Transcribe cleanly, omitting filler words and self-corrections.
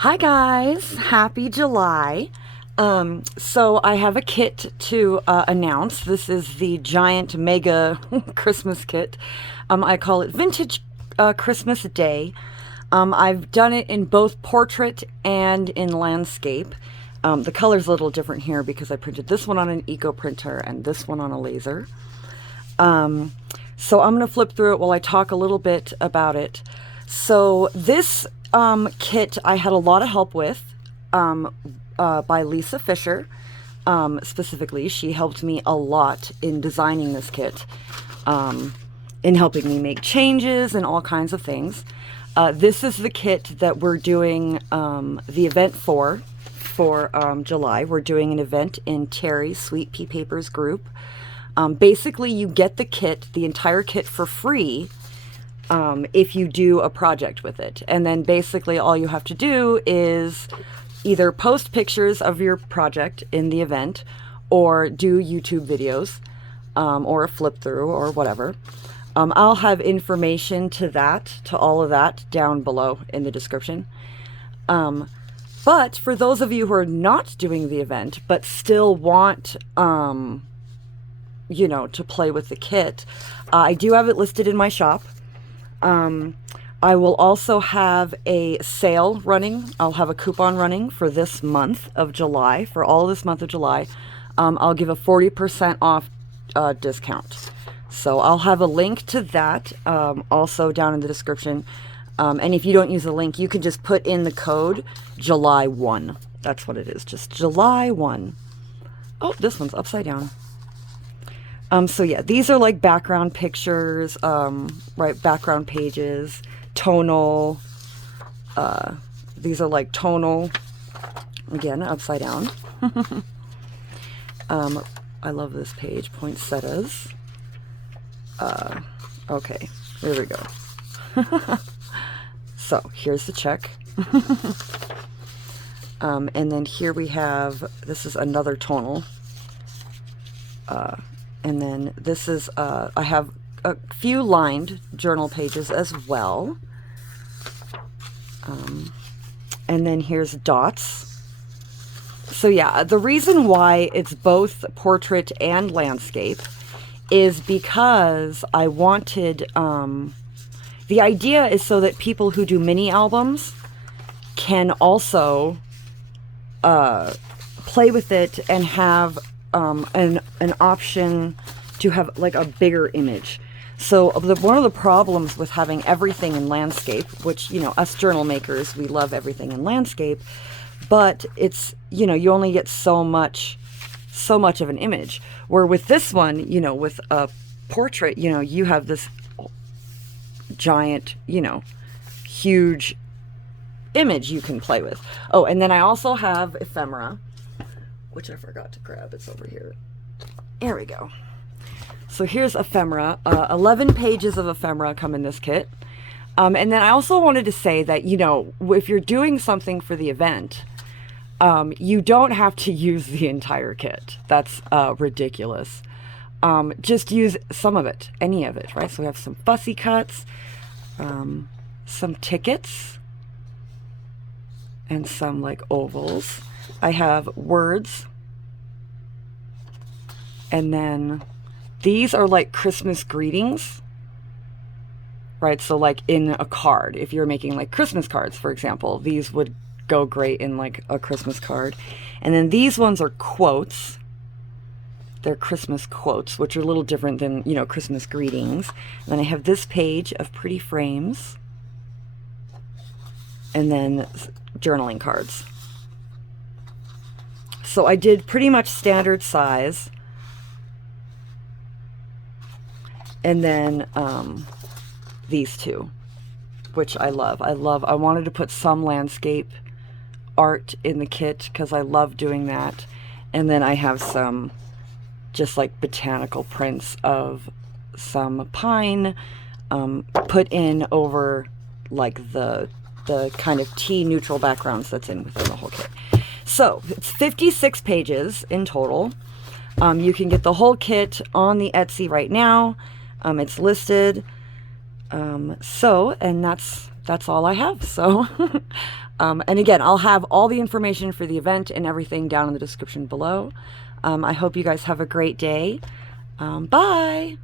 Hi guys, happy July. So I have a kit to announce. This is the giant mega Christmas kit. I call it Vintage Christmas Day. I've done it in both portrait and in landscape. The color's a little different here because I printed this one on an eco printer and this one on a laser. So I'm going to flip through it while I talk a little bit about it. So this kit I had a lot of help with by Lisa Fisher. Specifically, she helped me a lot in designing this kit, in helping me make changes and all kinds of things. This is the kit that we're doing the event for July. We're doing an event in Teri's Sweet Pea Papers group. Basically, you get the kit, the entire kit for free if you do a project with it. And then basically all you have to do is either post pictures of your project in the event or do YouTube videos or a flip through or whatever. I'll have information to all of that down below in the description. But for those of you who are not doing the event but still want to play with the kit, I do have it listed in my shop. I will also have a sale running. I'll have a coupon running for this month of July. For all this month of July, I'll give a 40% off discount. So I'll have a link to that also down in the description. And if you don't use the link, you can just put in the code July 1. That's what it is, just July 1. Oh, this one's upside down. So yeah, these are like background pictures, right? Background pages, tonal. These are like tonal, again, upside down. I love this page, poinsettias. Okay, there we go. So here's the check. And then here we have, this is another tonal. And then this is, I have a few lined journal pages as well. And then here's dots. So yeah, the reason why it's both portrait and landscape is because I wanted, the idea is so that people who do mini albums can also play with it and have an option to have like a bigger image. So one of the problems with having everything in landscape, which, us journal makers, we love everything in landscape, but it's, you only get so much of an image. Where with this one, with a portrait, you have this giant, huge image you can play with. Oh, and then I also have ephemera, which I forgot to grab. It's over here. There we go. So here's ephemera. 11 pages of ephemera come in this kit. And then I also wanted to say that, if you're doing something for the event, you don't have to use the entire kit. That's ridiculous. Just use some of it, any of it, right? So we have some fussy cuts, some tickets, and some like ovals. I have words, and then these are like Christmas greetings, right? So like in a card, if you're making like Christmas cards, for example, these would go great in like a Christmas card. And then these ones are quotes. They're Christmas quotes, which are a little different than, Christmas greetings. And then I have this page of pretty frames, and then journaling cards. So I did pretty much standard size. And then these two, which I love. I wanted to put some landscape art in the kit because I love doing that. And then I have some just like botanical prints of some pine put in over like the kind of tea neutral backgrounds that's within the whole kit. So it's 56 pages in total. You can get the whole kit on the Etsy right now. It's listed. And that's all I have. So, and again, I'll have all the information for the event and everything down in the description below. I hope you guys have a great day. Bye.